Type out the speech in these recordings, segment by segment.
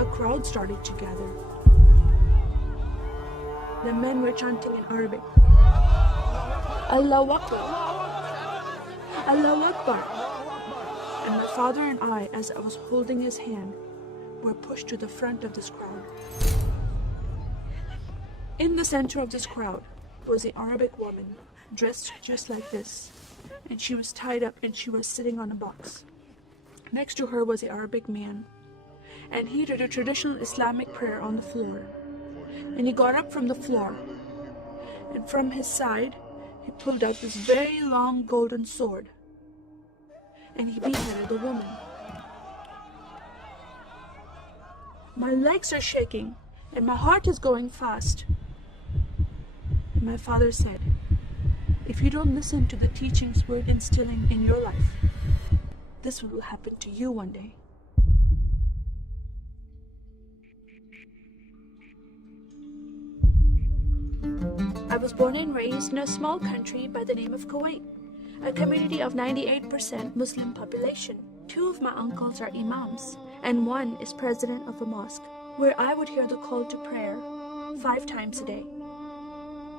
a crowd started to gather. The men were chanting in Arabic, Allahu Akbar, Allahu Akbar. And my father and I, as I was holding his hand, were pushed to the front of this crowd. In the center of this crowd was an Arabic woman, dressed just like this, and she was tied up and she was sitting on a box. Next to her was an Arabic man, and he did a traditional Islamic prayer on the floor. And he got up from the floor, and from his side, he pulled out this very long golden sword, and he beheaded the woman. My legs are shaking, and my heart is going fast. And my father said, if you don't listen to the teachings we're instilling in your life, this will happen to you one day. I was born and raised in a small country by the name of Kuwait, a community of 98% Muslim population. 2 of my uncles are imams, and 1 is president of a mosque, where I would hear the call to prayer 5 times a day.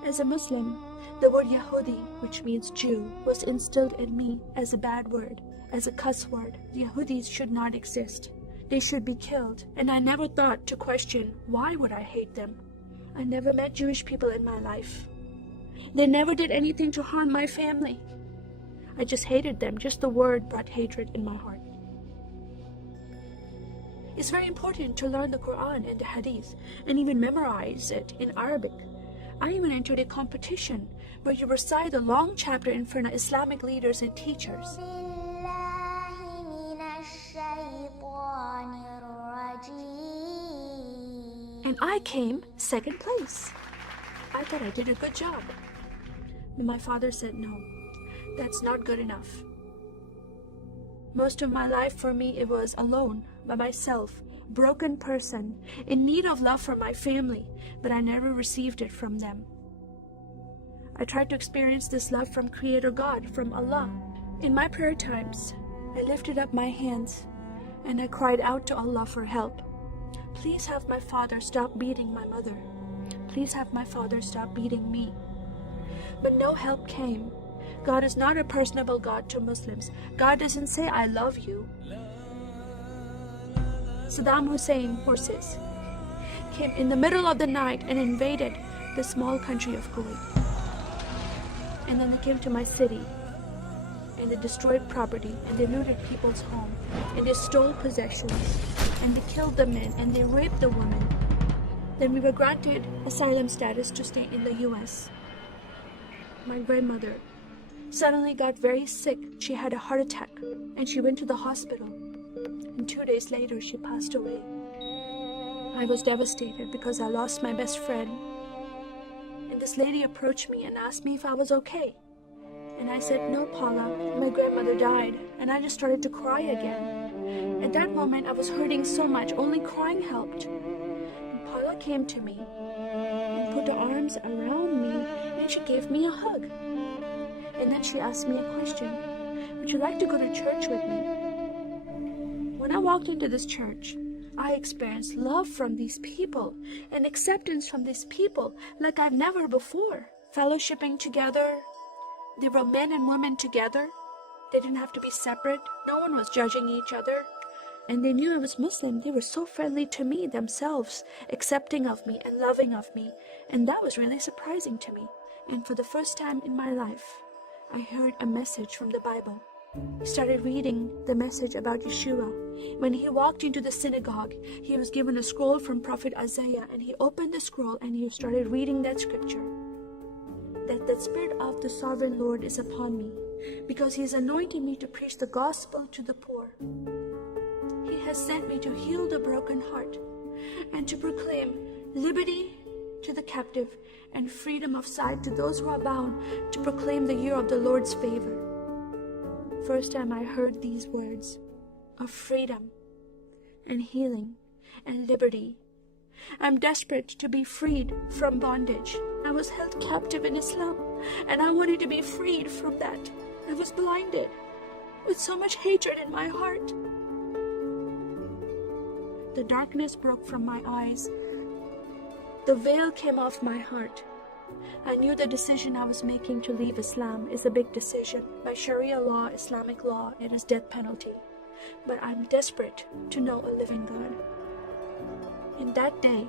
As a Muslim, the word Yahudi, which means Jew, was instilled in me as a bad word, as a cuss word. Yahudis should not exist. They should be killed, and I never thought to question why would I hate them. I never met Jewish people in my life. They never did anything to harm my family. I just hated them. Just the word brought hatred in my heart. It's very important to learn the Quran and the Hadith and even memorize it in Arabic. I even entered a competition where you recite a long chapter in front of Islamic leaders and teachers. And I came 2nd place. I thought I did a good job. But my father said, no, that's not good enough. Most of my life for me, it was alone, by myself, broken person, in need of love from my family, but I never received it from them. I tried to experience this love from Creator God, from Allah. In my prayer times, I lifted up my hands and I cried out to Allah for help. Please have my father stop beating my mother. Please have my father stop beating me. But no help came. God is not a personable God to Muslims. God doesn't say, I love you. Saddam Hussein forces came in the middle of the night and invaded the small country of Kuwait. And then they came to my city and they destroyed property and they looted people's home and they stole possessions and they killed the men and they raped the women. Then we were granted asylum status to stay in the US. My grandmother suddenly got very sick. She had a heart attack and she went to the hospital. And 2 days later, she passed away. I was devastated because I lost my best friend. And this lady approached me and asked me if I was okay. And I said, no, Paula, my grandmother died. And I just started to cry again. At that moment, I was hurting so much, only crying helped. And Paula came to me and put her arms around me and she gave me a hug. And then she asked me a question. Would you like to go to church with me? When I walked into this church, I experienced love from these people and acceptance from these people like I've never before. Fellowshipping together. They were men and women together. They didn't have to be separate. No one was judging each other. And they knew I was Muslim. They were so friendly to me themselves, accepting of me and loving of me. And that was really surprising to me. And for the first time in my life, I heard a message from the Bible. I started reading the message about Yeshua. When he walked into the synagogue, he was given a scroll from Prophet Isaiah, and he opened the scroll and he started reading that scripture. That the Spirit of the Sovereign Lord is upon me, because he has anointed me to preach the gospel to the poor. He has sent me to heal the broken heart and to proclaim liberty to the captive and freedom of sight to those who are bound, to proclaim the year of the Lord's favor. First time I heard these words of freedom and healing and liberty. I'm desperate to be freed from bondage. I was held captive in Islam and I wanted to be freed from that. I was blinded with so much hatred in my heart. The darkness broke from my eyes. The veil came off my heart. I knew the decision I was making to leave Islam is a big decision. By Sharia law, Islamic law, it is death penalty. But I'm desperate to know a living God. In that day,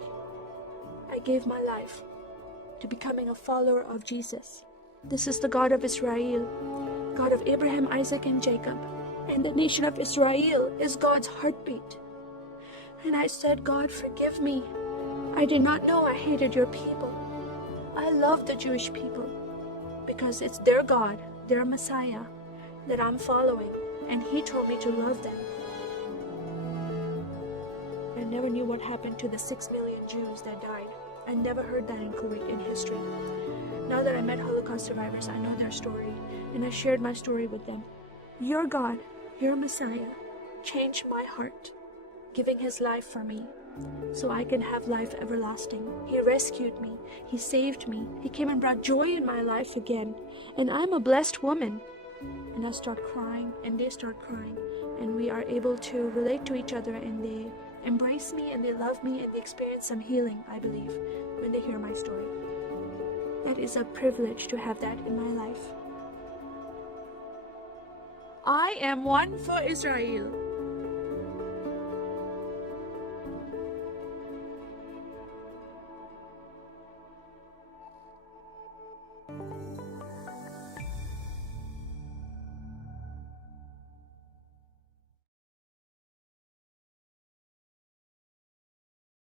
I gave my life to becoming a follower of Jesus. This is the God of Israel, God of Abraham, Isaac, and Jacob. And the nation of Israel is God's heartbeat. And I said, God, forgive me. I did not know I hated your people. I love the Jewish people because it's their God, their Messiah that I'm following. And he told me to love them. I never knew what happened to the 6 million Jews that died. I never heard that in Kuwait in history. Now that I met Holocaust survivors, I know their story, and I shared my story with them. Your God, your Messiah, changed my heart, giving his life for me, so I can have life everlasting. He rescued me. He saved me. He came and brought joy in my life again. And I'm a blessed woman. And I start crying, and they start crying. And we are able to relate to each other, and they embrace me, and they love me, and they experience some healing, I believe, when they hear my story. That is a privilege to have that in my life. I am one for Israel.